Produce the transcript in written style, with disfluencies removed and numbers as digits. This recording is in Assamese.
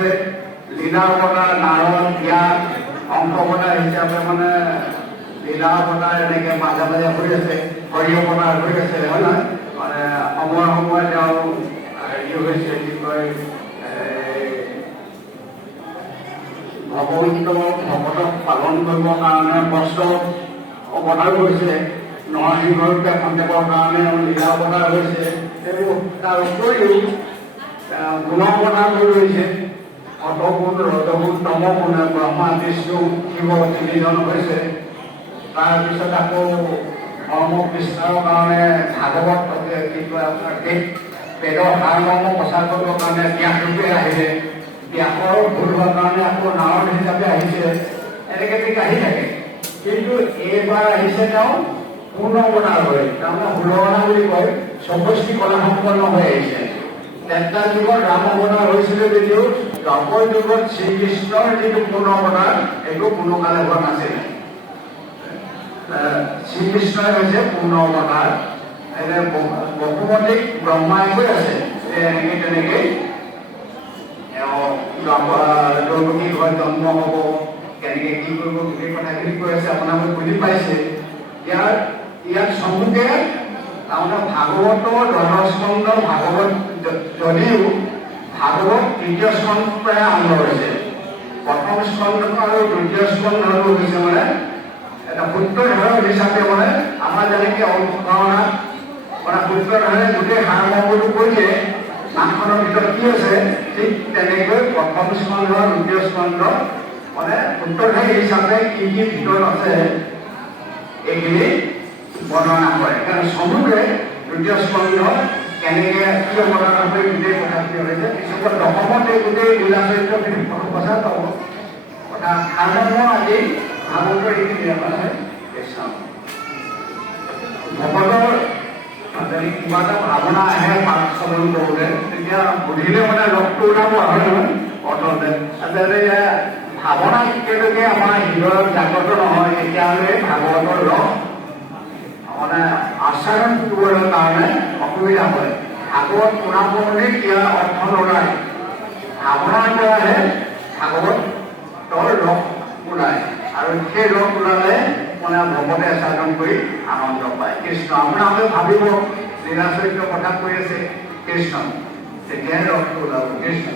হৈছে লীলা অৱতাৰ, নাৰদ, ব্যাস, অংশ অৱতাৰ হিচাপে মানে লীলা অৱতাৰ এনেকে মাজে মাজে হৈ আছে, হৰি অৱতাৰ হৈ আছে, হয় নহয়? মানে সময়ে সময়ে তেওঁ হেৰি হৈছে, কি কয়, ভগৱতক পালন কৰিবৰ কাৰণে বস্ত্ৰ অৱতাৰ হৈছে, নৰসিংহৰূপে খন্তেকৰ কাৰণে লীলা অৱতাৰ হৈছে। সেইবোৰ তাৰ উপৰিও গুণ অৱতাৰ হৈ ৰৈছে, সতগুণ, ৰজগুণ, তমগুণ, ব্ৰহ্মা, বিষ্ণু, শিৱ তিনিজন হৈছে। তাৰপিছত আকৌ ধৰ্ম বিস্তাৰৰ কাৰণে ভাগৱত, কি কয় আপোনাৰ বেদৰ সাৰমৰ্ম প্ৰচাৰ কৰিবৰ কাৰণে ব্যাসৰূপে আহিলে, ব্যাসৰ ভুল হোৱাৰ কাৰণে আকৌ নাৰদ হিচাপে আহিছে, এনেকে ঠিক আহি থাকে। কিন্তু এইবাৰ আহিছে তেওঁ পূৰ্ণ অৱতাৰ হৈ, তাৰমানে ষোলঅনা বুলি কয়, সমষ্টি কলা সম্পন্ন হৈ আহিছে। এটা যুগত ৰাম অৱতাৰ হৈছিলে যদিও দ্বাপৰ যুগত শ্ৰীকৃষ্ণৰ যিটো পূৰ্ণ অৱতাৰ সেইটো কোনো কালে হোৱা নাছিল। শ্ৰীকৃষ্ণই হৈছে পূৰ্ণ অৱতাৰ। এনে বসুমতীক ব্ৰহ্মাই কৈ আছে যে এনেকে তেনেকেই দৈৱকীৰ ঘৰত জন্ম হ'ব, কেনেকে কি কৰিব, গোটেই কথাখিনি কৈ আছে, আপোনালোকে বুজি পাইছে। ইয়াত চমুকে তাৰমানে ভাগৱতৰ দশস্কন্ধ ভাগৱত যদিও ভাগৱত তৃতীয় স্কন্ধ প্ৰায় আৰম্ভ হৈছে। প্ৰথম স্কন্ধ আৰু দ্বিতীয় স্কন্ধটো হৈছে মানে এটা সূত্ৰধাৰক হিচাপে মানে আমাৰ যেনেকে অংশগ্ৰহণাত মানে সূত্ৰধাৰে গোটেই সাৰমৰ্মটো কৈছে নামখনৰ ভিতৰত কি আছে, ঠিক তেনেকৈ প্ৰথম স্কন্ধ দ্বিতীয় স্কন্ধ মানে সূত্ৰধাৰী হিচাপে কি কি ভিতৰত আছে এইখিনি বৰ্ণনা কৰে। কাৰণ চমুকে দ্বিতীয় স্কন্ধ কেনেকে কি অৱতাৰ হৈ গোটেই কথাখিনি হৈছে, কিছুমান দশমতে গোটেই লীলা চৰিত্ৰখিনি প্ৰচাৰ পাব। কথা সাৰমৰ্ম আজি ভাগৱতৰ এইখিনি মানে ভকতৰ যদি কিবা এটা ভাৱনা আহে পাঠ শ্ৰৱণ কৰোঁতে, তেতিয়া সুধিলে মানে ৰসটো ওলাব হয় নহয় অৰ্থতে। আচলতে ভাৱনা যেতিয়ালৈকে আমাৰ হৃদয়ত জাগ্ৰত নহয় তেতিয়াহ'লে ভাগৱতৰ ৰস মানে আচৰণ কৰিবৰ কাৰণে অসুবিধা হয়। ভাগৱত শুনা কৰোঁতে ইয়াৰ অৰ্থ নোলায়, ভাৱনাৰ পৰাহে ভাগৱতৰ ৰস ওলায়, আৰু সেই ৰস ওলালে মানে ভকতে আচৰণ কৰি আনন্দ পায়। কৃষ্ণ আপোনালোকে ভাবিব লীলা চৰিত্ৰ কথা কৈ আছে কৃষ্ণ, তেতিয়াহে ৰসটো ওলাব। কৃষ্ণ